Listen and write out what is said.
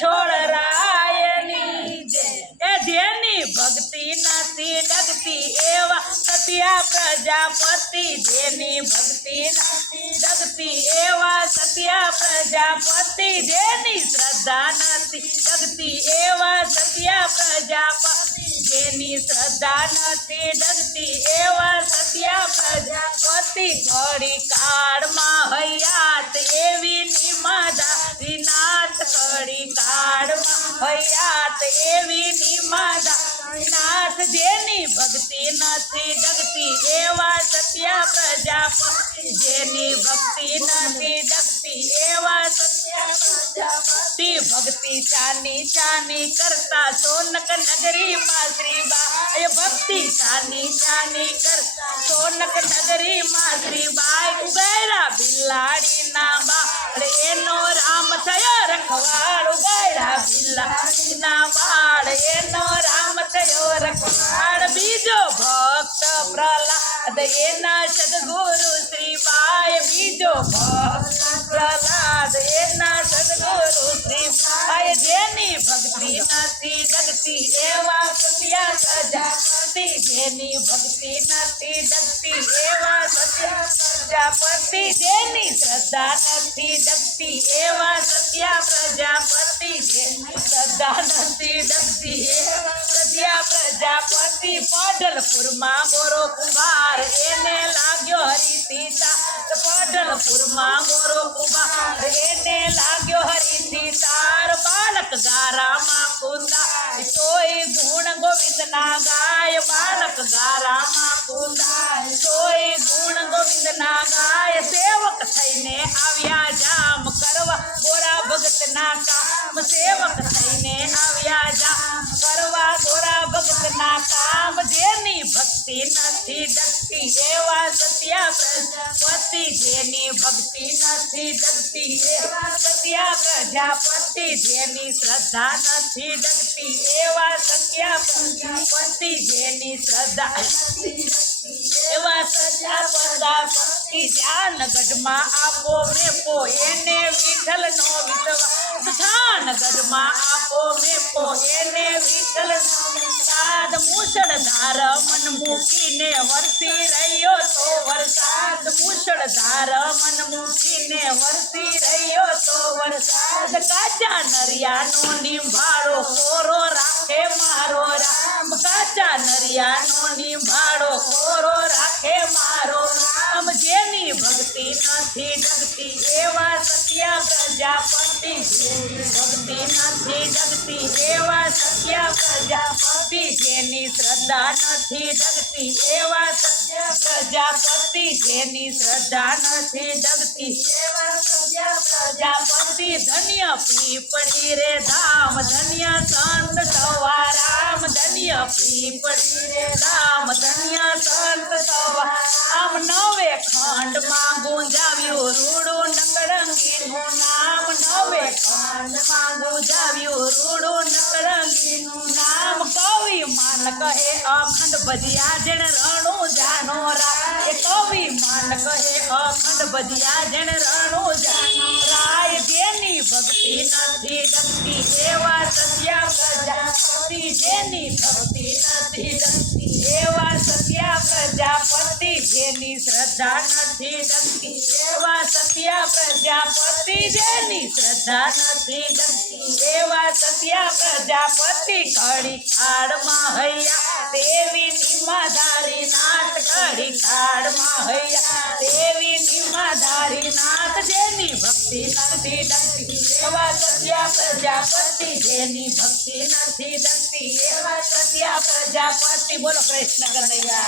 છોડ રાયની જય એ જેની ભક્તિ નથી ડગતી એવા સત્યા પ્રજાપતિ જેની ભક્તિ નથી ડગતી એવા સત્યા પ્રજાપતિ જેની શ્રદ્ધા નથી ડગતી એવા સત્યા પ્રજાપતિ જેની શ્રદ્ધા નથી ડગતી એવા સત્યા પ્રજાપતિ ઘડી કાળમાં હયાત એવી નિમાદારી નાથ ઘડી કાળમાં હયાત એવી નિમાદારી નાથ જેની ભક્તિ નથી ડગતી એવા સત્યા પ્રજાપતિ જેની ભક્તિ નથી ડગતી એવા સત્યા પ્રજાપતિ ભક્તિ ચાની ચાની કરતા સોનક નગરીમાં શ્રીબાઈ ભક્તિ ચાની ચાની કરતા સોનક નગરીમાં શ્રીબાઈ ઉગાયરા બિલાડીના બાળ એનો રામ થયો રખવાળ ઉગાયરા બિલાડીના બાળ એનો રામ થયો રખવાળ બીજો ભક્ત પ્રહલાદ એના સદગુરુ શ્રીબાઈ બીજો ભક્ત પ્રહલાદ એના સદગુરુ શ્રીબાઈ જેની ભક્તિ નથી ડગતી એવા સત્યા પ્રજાપતિ જેની ભક્તિ નથી ડગતી એવા સત્યા પ્રજાપતિ જેની શ્રદ્ધા નથી ડગતી એવા સત્યા પ્રજાપતિ જેની શ્રદ્ધા નથી ડગતી એવા સત્યા પ્રજાપતિ પાઢલપુરમાં ગોરો કુમાર એને લાગ્યો હરિસીતા પાઢલપુરમાં ગોરો કુમાર એને લાગ્યો હરિસીતાર બાલક ગારામાં કુંદાય તોય ગુણ ગોવિંદના ગાય બાલક ગારામાં કુંદાય તોય ગુણ ગોવિંદના ગાય સેવક થઈને આવ્યા જામ કરવા ગોરા ભગતના કામ સેવક થઈને આવ્યા જામ કરવા ગોરા ભગતના કામ જેની ભક્તિ નથી ડગતી એવા સત્યા પ્રજાપતિ જેની ભક્તિ નથી ડગતી એવા સત્યા પ્રજાપતિ જેની શ્રદ્ધા નથી ડગતી એવા સત્યા પ્રજાપતિ જેની શ્રદ્ધા નથી એવા સત્યા પ્રજાપતિ જાનગઢમાં આપો મેપો એને વિઠ્ઠલનો વિશ્વાસ જાનગઢમાં આપો મેપો એને વિઠ્ઠલનો વિશ્વાસ મુસળધાર મન મૂકીને વરસી રહ્યો તો વરસાદ મુસળધાર મન મૂકીને વરસી રહ્યો તો વરસાદ કાચા નરિયાનો નિભાળો કોરો રાખે મારો રામ કાચા નરિયાનો નિભાળો કોરો રાખે મારો રામ જેની ભક્તિ નથી ડગતી એવા સત્યા પ્રજાપતિ જેની ભક્તિ નથી ડગતી એવા સત્યા પ્રજાપતિ જેની શ્રદ્ધા નથી ડગતી એવા સત્યા પ્રજાપતિ જેની શ્રદ્ધા નથી ડગતી એવા સત્યા પ્રજાપતિ ધન્ય પીપળી રે ધામ ધન્ય સંત સવારામ ધન્ય પીપળી રે ધામ ધન્ય સંત સવારામ નવે ખંડમાં ગુંજાવ્યું રૂડું નકરંગીનું નામ નવે ખંડમાં ગુંજાવ્યું રૂડું નકરંગીનું નામ કવિ માન કહે અખંડ ભજિયા જેણ રણું જાનો રાય કવિ માન કહે અખંડ ભજિયા જેણ રણું જાનો રાય જેની ભક્તિ નથી ડગતી એવા સત્યા પ્રજાપતિ જેની ભક્તિ નથી ડગતી એવા સત્યા પ્રજાપતિ જેની શ્રદ્ધા નથી ડગતી એવા સત્યા પ્રજાપતિ જેની શ્રદ્ધા નથી ડગતી એવા સત્યા પ્રજાપતિ ઘડી ખાડમાં હૈયા દેવી નિમાધારી નાથ ઘડી ખાડમાં હૈયા દેવી નિમાધારી નાથ જેની ભક્તિ નથી ડગતી એવા સત્યા પ્રજાપતિ જેની ભક્તિ નથી ડગતી એવા સત્યા પ્રજાપતિ બોલો કૃષ્ણ કનૈયા।